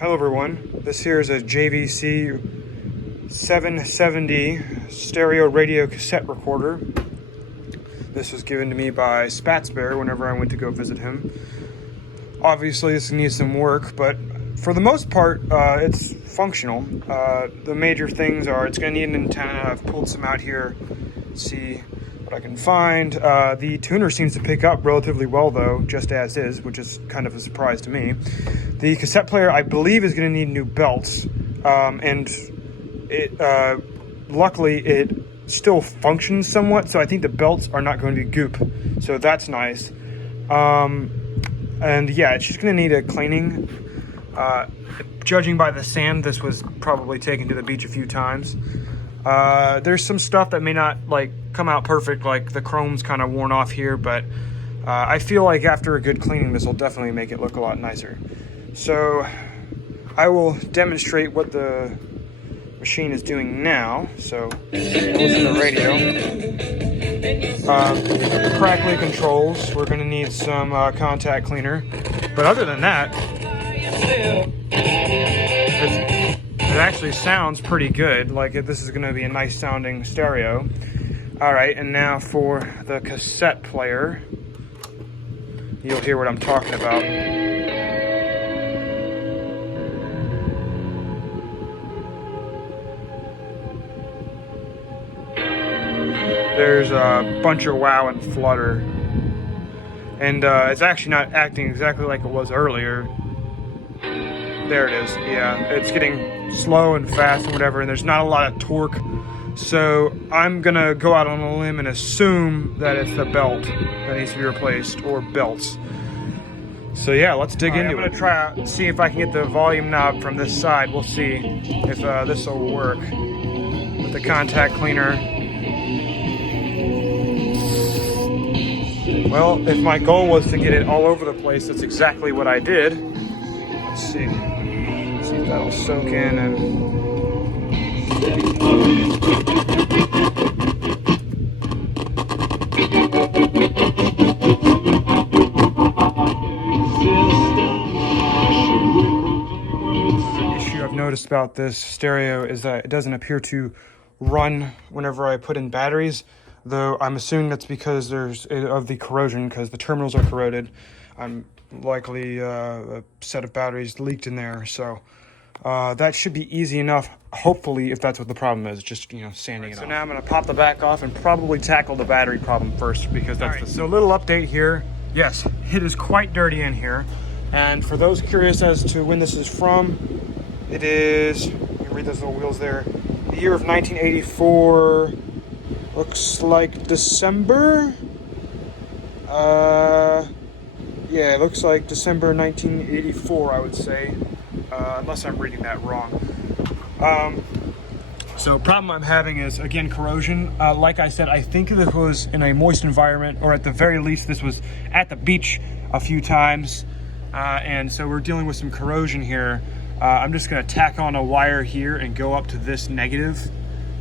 Hello everyone, this here is a JVC 770 stereo radio cassette recorder. This was given to me by Spats Bear whenever I went to go visit him. Obviously this needs some work, but for the most part it's functional. The major things are it's going to need an antenna. I've pulled some out here, see what I can find. The tuner seems to pick up relatively well though, just as is, which is kind of a surprise to me. The cassette player, I believe, is going to need new belts, and luckily it still functions somewhat, so I think the belts are not going to be goop, so that's nice. And yeah, it's just going to need a cleaning. Judging by the sand, this was probably taken to the beach a few times. There's some stuff that may not come out perfect, like the chrome's kind of worn off here, but I feel like after a good cleaning, this will definitely make it look a lot nicer. So I will demonstrate what the machine is doing now. So listen to the radio. Crackly controls. We're going to need some contact cleaner. But other than that, it actually sounds pretty good. Like this is going to be a nice sounding stereo. Alright, and now for the cassette player. You'll hear what I'm talking about. There's a bunch of wow and flutter. And it's actually not acting exactly like it was earlier. There it is. Yeah, it's getting slow and fast and whatever, and there's not a lot of torque. So I'm gonna go out on a limb and assume that it's the belt that needs to be replaced, or belts. So yeah, let's dig into it. I'm gonna try out, see if I can get the volume knob from this side. We'll see if this will work with the contact cleaner. Well, if my goal was to get it all over the place, that's exactly what I did. Let's see. Let's see if that'll soak in and... The issue I've noticed about this stereo is that it doesn't appear to run whenever I put in batteries. Though I'm assuming that's because of the corrosion, because the terminals are corroded. I'm likely a set of batteries leaked in there, so that should be easy enough, hopefully, if that's what the problem is, just sanding it off. So now I'm going to pop the back off and probably tackle the battery problem first, because that's So a little update here. Yes, it is quite dirty in here, and for those curious as to when this is from, it is, you can read those little wheels there, the year of 1984. Looks like December. Yeah, it looks like December 1984, I would say, unless I'm reading that wrong. So problem I'm having is, again, corrosion. Like I said, I think this was in a moist environment, or at the very least, this was at the beach a few times. And so we're dealing with some corrosion here. I'm just gonna tack on a wire here and go up to this negative.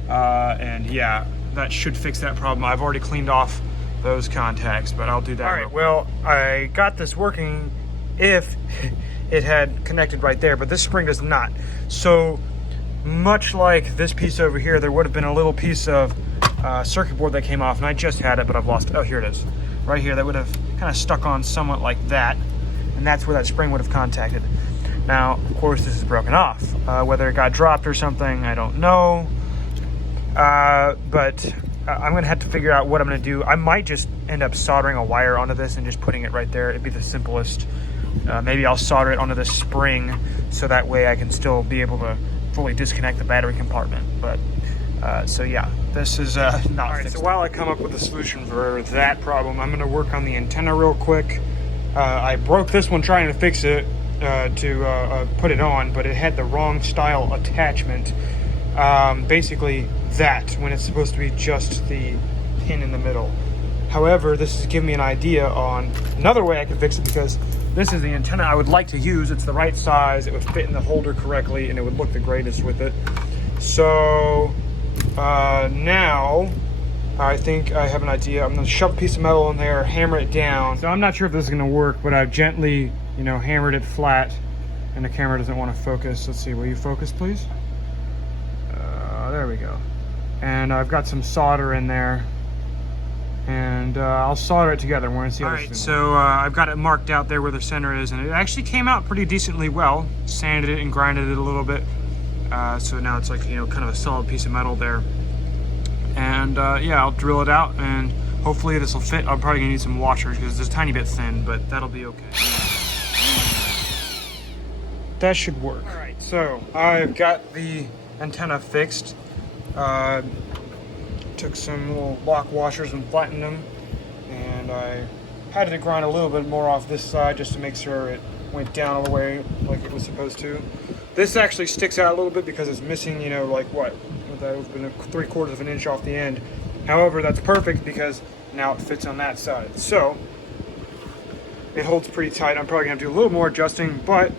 And yeah, that should fix that problem. I've already cleaned off those contacts, but I'll do that. All right, well, I got this working if it had connected right there, but this spring does not. So much like this piece over here, there would have been a little piece of circuit board that came off, and I just had it, but I've lost it. Oh, here it is. Right here, that would have kind of stuck on somewhat like that, and that's where that spring would have contacted. Now, of course, this is broken off. Whether it got dropped or something, I don't know. But I'm going to have to figure out what I'm going to do. I might just end up soldering a wire onto this and just putting it right there. It'd be the simplest. Maybe I'll solder it onto the spring so that way I can still be able to fully disconnect the battery compartment. But, so yeah, this is not fixed. So while I come up with a solution for that problem, I'm going to work on the antenna real quick. I broke this one trying to fix it to put it on, but it had the wrong style attachment. Basically that, when it's supposed to be just the pin in the middle. However, this is giving me an idea on another way I can fix it, because this is the antenna I would like to use. It's the right size, it would fit in the holder correctly, and it would look the greatest with it. So now I think I have an idea. I'm going to shove a piece of metal in there, hammer it down. So I'm not sure if this is going to work, but I've gently, hammered it flat and the camera doesn't want to focus. Let's see, will you focus, please? There we go. And I've got some solder in there, and I'll solder it together. We're gonna see how this is. All right, so I've got it marked out there where the center is, and it actually came out pretty decently well. Sanded it and grinded it a little bit, so now it's like, you know, kind of a solid piece of metal there. And yeah, I'll drill it out, and hopefully this will fit. I'm probably gonna need some washers because it's a tiny bit thin, but that'll be okay. That should work. All right, so I've got the antenna fixed. Took some little lock washers and flattened them, and I had to grind a little bit more off this side just to make sure it went down all the way like it was supposed to. This actually sticks out a little bit because it's missing, you know, like what? That would have been 3/4 of an inch off the end. However, that's perfect because now it fits on that side. So it holds pretty tight. I'm probably gonna have to do a little more adjusting, but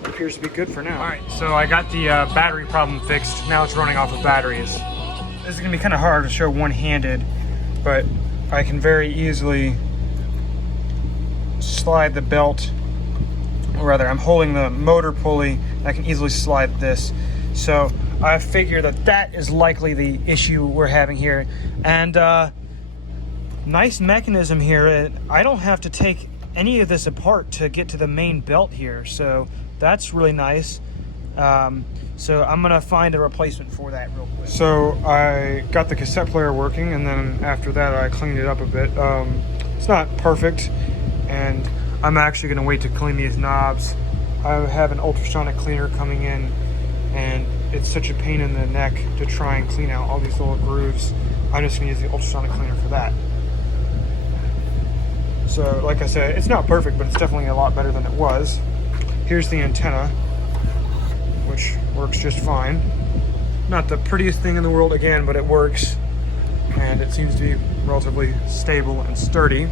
it appears to be good for now. All right, so I got the battery problem fixed. Now it's running off of batteries. This is gonna be kind of hard to show one-handed, but I can very easily slide the belt, or rather I'm holding the motor pulley, and I can easily slide this. So I figure that that is likely the issue we're having here. And nice mechanism here. I don't have to take any of this apart to get to the main belt here, so that's really nice. So I'm gonna find a replacement for that real quick. So I got the cassette player working, and then after that I cleaned it up a bit. It's not perfect, and I'm actually gonna wait to clean these knobs. I have an ultrasonic cleaner coming in, and it's such a pain in the neck to try and clean out all these little grooves. I'm just gonna use the ultrasonic cleaner for that. So like I said, it's not perfect, but it's definitely a lot better than it was. Here's the antenna, which works just fine. Not the prettiest thing in the world again, but it works. And it seems to be relatively stable and sturdy.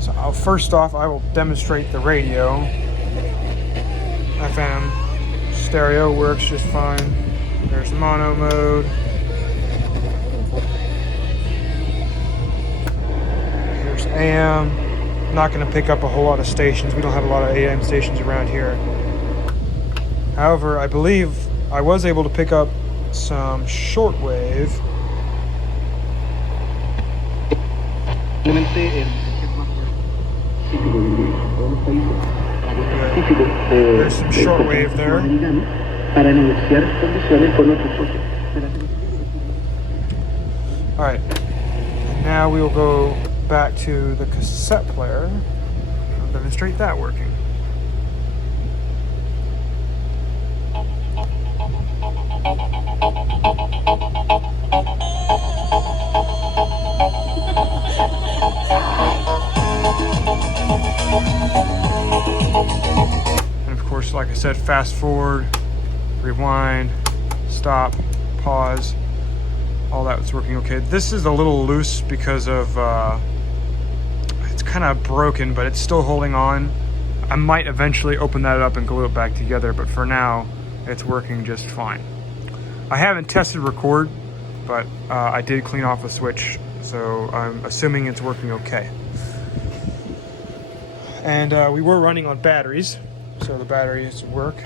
So first off, I will demonstrate the radio. FM stereo works just fine. There's mono mode. There's AM. Not going to pick up a whole lot of stations. We don't have a lot of AM stations around here. However, I believe I was able to pick up some shortwave. There's some shortwave there. Alright, now we will go back to the cassette player. I'll demonstrate that working. And of course, like I said, fast forward, rewind, stop, pause, all that's working okay. This is a little loose because of it's kind of broken, but it's still holding on. I might eventually open that up and glue it back together, but for now it's working just fine. I haven't tested record, but I did clean off a switch, so I'm assuming it's working okay. And we were running on batteries, so the batteries work.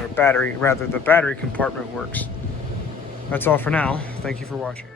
Or the battery compartment works. That's all for now. Thank you for watching.